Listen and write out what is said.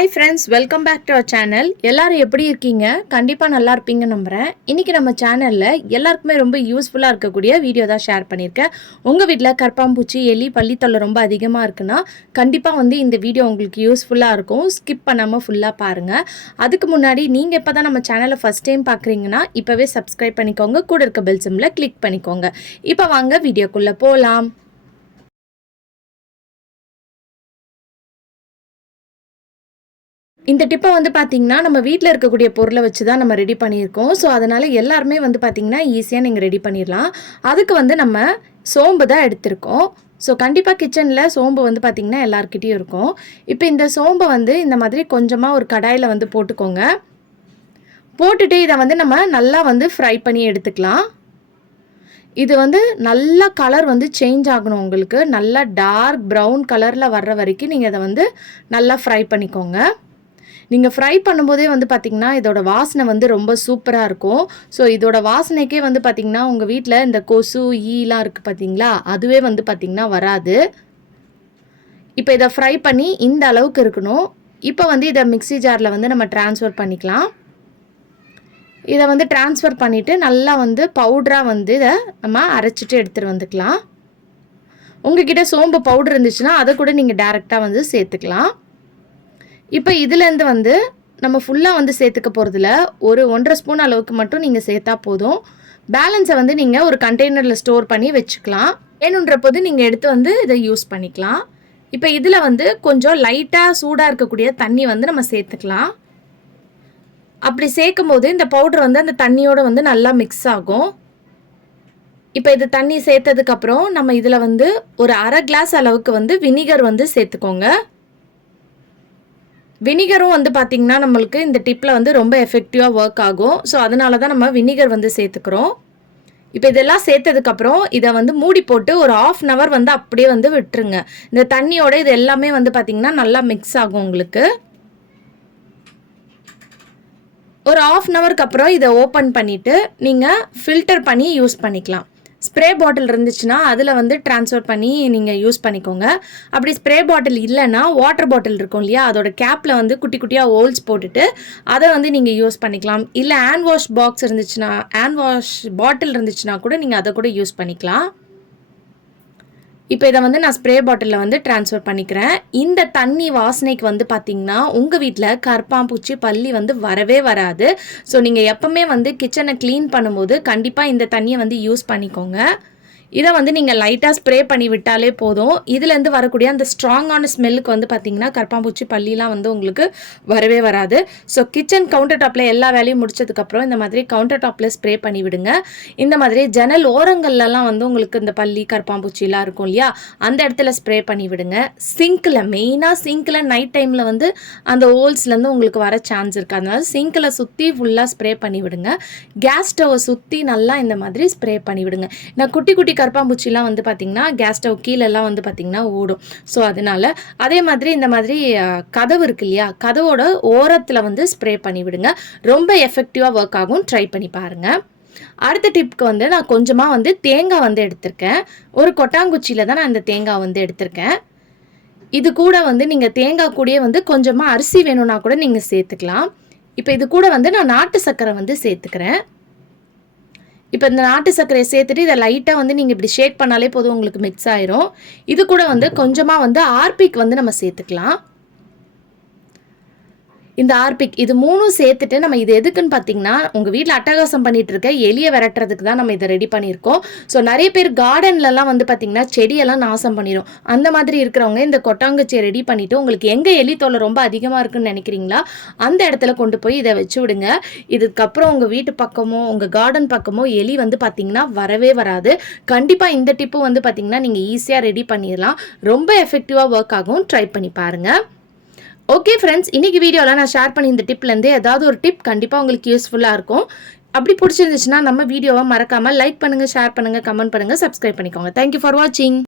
Hi friends welcome back to our channel எல்லாரும் எப்படி இருக்கீங்க? கண்டிப்பாக நல்லா இருப்பீங்க நம்புகிறேன் இன்றைக்கி நம்ம சேனலில் எல்லாருக்குமே ரொம்ப யூஸ்ஃபுல்லாக இருக்கக்கூடிய வீடியோ தான் ஷேர் பண்ணியிருக்கேன். உங்கள் வீட்டில் கற்பாம்பூச்சி எலி பள்ளித்தொல்லை ரொம்ப அதிகமாக இருக்குன்னா கண்டிப்பாக வந்து இந்த வீடியோ உங்களுக்கு யூஸ்ஃபுல்லாக இருக்கும். ஸ்கிப் பண்ணாமல் ஃபுல்லாக பாருங்கள் அதுக்கு முன்னாடி நீங்கள் இப்போ தான் நம்ம சேனலை ஃபஸ்ட் டைம் பார்க்குறீங்கன்னா இப்போவே சப்ஸ்கிரைப் பண்ணிக்கோங்க. கூட இருக்க பெல் சிம்மில் கிளிக் பண்ணிக்கோங்க. இப்போ வாங்க வீடியோக்குள்ளே போகலாம் இந்த டிப்பை வந்து பார்த்தீங்கன்னா நம்ம வீட்டில் இருக்கக்கூடிய பொருளை வச்சு தான் நம்ம ரெடி பண்ணியிருக்கோம். ஸோ அதனால் எல்லாருமே வந்து பார்த்திங்கன்னா ஈஸியாக நீங்கள் ரெடி பண்ணிடலாம். அதுக்கு வந்து நம்ம சோம்பு தான் எடுத்திருக்கோம். ஸோ கண்டிப்பாக கிச்சனில் சோம்பு வந்து பார்த்திங்கன்னா எல்லாருக்கிட்டேயும் இருக்கும். இப்போ இந்த சோம்பை வந்து இந்த மாதிரி கொஞ்சமாக ஒரு கடாயில் வந்து போட்டுக்கோங்க. போட்டுட்டு இதை வந்து நம்ம நல்லா வந்து ஃப்ரை பண்ணி எடுத்துக்கலாம். இது வந்து நல்லா கலர் வந்து சேஞ்ச் ஆகணும் உங்களுக்கு. நல்லா டார்க் ப்ரௌன் கலரில் வர்ற வரைக்கும் நீங்கள் இதை வந்து நல்லா ஃப்ரை பண்ணிக்கோங்க. நீங்கள் ஃப்ரை பண்ணும்போதே வந்து பார்த்திங்கன்னா இதோட வாசனை வந்து ரொம்ப சூப்பராக இருக்கும். ஸோ இதோட வாசனைக்கே வந்து பார்த்திங்கன்னா உங்கள் வீட்டில் இந்த கொசு ஈலாம் இருக்குது பார்த்தீங்களா அதுவே வந்து பார்த்திங்கன்னா வராது. இப்போ இதை ஃப்ரை பண்ணி இந்த அளவுக்கு இருக்கணும். இப்போ வந்து இதை மிக்சி ஜாரில் வந்து நம்ம ட்ரான்ஸ்ஃபர் பண்ணிக்கலாம். இதை வந்து ட்ரான்ஸ்ஃபர் பண்ணிவிட்டு நல்லா வந்து பவுட்ராக வந்து இதை நம்ம அரைச்சிட்டு எடுத்துகிட்டு வந்துக்கலாம். உங்ககிட்ட சோம்பு பவுடர் இருந்துச்சுன்னா அதை கூட நீங்கள் டேரெக்டாக வந்து சேர்த்துக்கலாம். இப்போ இதுலேருந்து வந்து நம்ம ஃபுல்லாக வந்து சேர்த்துக்க போகிறதுல ஒரு ஒன்றரை ஸ்பூன் அளவுக்கு மட்டும் நீங்கள் சேர்த்தா போதும். பேலன்ஸை வந்து நீங்கள் ஒரு கண்டெய்னரில் ஸ்டோர் பண்ணி வச்சுக்கலாம். வேணுன்ற போது நீங்கள் எடுத்து வந்து இதை யூஸ் பண்ணிக்கலாம். இப்போ இதில் வந்து கொஞ்சம் லைட்டாக சூடாக இருக்கக்கூடிய தண்ணி வந்து நம்ம சேர்த்துக்கலாம். அப்படி சேர்க்கும் போது இந்த பவுடர் வந்து அந்த தண்ணியோடு வந்து நல்லா மிக்ஸ் ஆகும். இப்போ இது தண்ணி சேர்த்ததுக்கப்புறம் நம்ம இதில் வந்து ஒரு அரை கிளாஸ் அளவுக்கு வந்து வினிகர் வந்து சேர்த்துக்கோங்க. வினிகரும் வந்து பார்த்திங்கன்னா நம்மளுக்கு இந்த டிப்பில் வந்து ரொம்ப எஃபெக்டிவாக ஒர்க் ஆகும். ஸோ அதனால தான் நம்ம வினிகர் வந்து சேர்த்துக்கிறோம். இப்போ இதெல்லாம் சேர்த்ததுக்கப்புறம் இதை வந்து மூடி போட்டு ஒரு ஆஃப் அன் ஹவர் வந்து அப்படியே வந்து விட்டுருங்க. இந்த தண்ணியோட இது எல்லாமே வந்து பார்த்திங்கன்னா நல்லா மிக்ஸ் ஆகும் உங்களுக்கு. ஒரு ஆஃப் அன் ஹவருக்கு அப்புறம் இதை ஓப்பன் பண்ணிவிட்டு நீங்கள் ஃபில்டர் பண்ணி யூஸ் பண்ணிக்கலாம். ஸ்ப்ரே பாட்டில் இருந்துச்சுன்னா அதில் வந்து ட்ரான்ஸ்ஃபர் பண்ணி நீங்கள் யூஸ் பண்ணிக்கோங்க. அப்படி ஸ்ப்ரே பாட்டில் இல்லைன்னா வாட்டர் பாட்டில் இருக்கும் இல்லையா? அதோட கேப்பில் வந்து குட்டி குட்டியாக ஹோல்ஸ் போட்டுட்டு அதை வந்து நீங்கள் யூஸ் பண்ணிக்கலாம். இல்லை ஹேண்ட் வாஷ் பாக்ஸ் இருந்துச்சுன்னா ஹேண்ட் வாஷ் பாட்டில் இருந்துச்சுன்னா கூட நீங்கள் அதை கூட யூஸ் பண்ணிக்கலாம். இப்போ இதை வந்து நான் ஸ்ப்ரே பாட்டிலில் வந்து ட்ரான்ஸ்ஃபர் பண்ணிக்கிறேன். இந்த தண்ணி வாசனைக்கு வந்து பார்த்திங்கன்னா உங்கள் வீட்டில் கற்பாம்பூச்சி பள்ளி வந்து வரவே வராது. ஸோ நீங்கள் எப்போவுமே வந்து கிச்சனை க்ளீன் பண்ணும்போது கண்டிப்பாக இந்த தண்ணியை வந்து யூஸ் பண்ணிக்கோங்க. இதை வந்து நீங்கள் லைட்டாக ஸ்ப்ரே பண்ணி விட்டாலே போதும். இதுலேருந்து வரக்கூடிய அந்த ஸ்ட்ராங்கான ஸ்மெல்லுக்கு வந்து பார்த்தீங்கன்னா கற்பாம்பூச்சி பள்ளிலாம் வந்து உங்களுக்கு வரவே வராது. ஸோ கிச்சன் கவுண்டர் டாப்பில் எல்லா வேலையும் முடிச்சதுக்கப்புறம் இந்த மாதிரி கவுண்டர் டாப்பில் ஸ்ப்ரே பண்ணி விடுங்க. இந்த மாதிரி ஜன்னல் ஓரங்கள்லலாம் வந்து உங்களுக்கு இந்த பள்ளி கற்பாம்பூச்சிலாம் இருக்கும் இல்லையா? அந்த இடத்துல ஸ்ப்ரே பண்ணி விடுங்க. சிங்கில் மெயினாக சிங்கில் நைட் டைமில் வந்து அந்த ஹோல்ஸ்லேருந்து உங்களுக்கு வர சான்ஸ் இருக்குது அதனால சிங்கில் சுற்றி ஃபுல்லாக ஸ்ப்ரே பண்ணி விடுங்க. கேஸ் ஸ்டவ்வை சுற்றி நல்லா இந்த மாதிரி ஸ்ப்ரே பண்ணி விடுங்க. நான் குட்டி குட்டி கரப்பாம்பூச்சிலாம் வந்து பார்த்திங்கன்னா கேஸ் ஸ்டவ் கீழெல்லாம் வந்து பார்த்திங்கன்னா ஓடும். ஸோ அதனால் அதே மாதிரி இந்த மாதிரி கதவு இருக்கு இல்லையா? கதவோட ஓரத்தில் வந்து ஸ்ப்ரே பண்ணிவிடுங்க. ரொம்ப எஃபெக்டிவாக ஒர்க் ஆகும். ட்ரை பண்ணி பாருங்கள் அடுத்த டிப்க்கு வந்து நான் கொஞ்சமாக வந்து தேங்காய் வந்து எடுத்திருக்கேன். ஒரு கொட்டாங்குச்சியில் தான் நான் இந்த தேங்காய் வந்து எடுத்திருக்கேன். இது கூட வந்து நீங்கள் தேங்காய் கூடயே வந்து கொஞ்சமாக அரிசி வேணும்னா கூட நீங்கள் சேர்த்துக்கலாம். இப்போ இது கூட வந்து நான் நாட்டு சர்க்கரை வந்து சேர்த்துக்கிறேன். இப்போ இந்த நாட்டு சர்க்கரையை சேர்த்துட்டு இதை லைட்டாக வந்து நீங்கள் இப்படி ஷேக் பண்ணாலே போதும் உங்களுக்கு மிக்ஸ் ஆயிரும். இது கூட வந்து கொஞ்சமாக வந்து ஆர்பிக் வந்து நம்ம சேர்த்துக்கலாம். இந்த ஆர்பிக் இது மூணும் சேர்த்துட்டு நம்ம இது எதுக்குன்னு பார்த்தீங்கன்னா உங்கள் வீட்டில் அட்டகாசம் பண்ணிட்டு இருக்க எலியை விரட்டுறதுக்கு தான் நம்ம இதை ரெடி பண்ணியிருக்கோம். ஸோ நிறைய பேர் கார்டன்லலாம் வந்து பார்த்தீங்கன்னா செடியெல்லாம் நாசம் பண்ணிடும் அந்த மாதிரி இருக்கிறவங்க இந்த கொட்டாங்கச்சியை ரெடி பண்ணிவிட்டு உங்களுக்கு எங்கே எலி தொல்லை ரொம்ப அதிகமாக இருக்குன்னு நினைக்கிறீங்களா? அந்த இடத்துல கொண்டு போய் இதை வச்சு விடுங்க. இதுக்கப்புறம் உங்கள் வீட்டு பக்கமோ உங்கள் கார்டன் பக்கமோ எலி வந்து பார்த்தீங்கன்னா வரவே வராது. கண்டிப்பாக இந்த டிப்பு வந்து பார்த்தீங்கன்னா நீங்கள் ஈஸியாக ரெடி பண்ணிடலாம் ரொம்ப எஃபெக்டிவாக ஒர்க் ஆகும். ட்ரை பண்ணி பாருங்கள் ஓகே ஃப்ரெண்ட்ஸ் இன்றைக்கி வீடியோவில் நான் ஷேர் பண்ணி இந்த டிப்லேருந்து ஏதாவது ஒரு டிப் கண்டிப்பாக உங்களுக்கு யூஸ்ஃபுல்லாக இருக்கும். அப்படி பிடிச்சிருந்துச்சுன்னா நம்ம வீடியோவை மறக்காமல் லைக் பண்ணுங்கள் ஷேர் பண்ணுங்கள் கமெண்ட் பண்ணுங்கள் சப்ஸ்கிரைப் பண்ணிக்கோங்க. தேங்க்யூ ஃபார் வாட்சிங்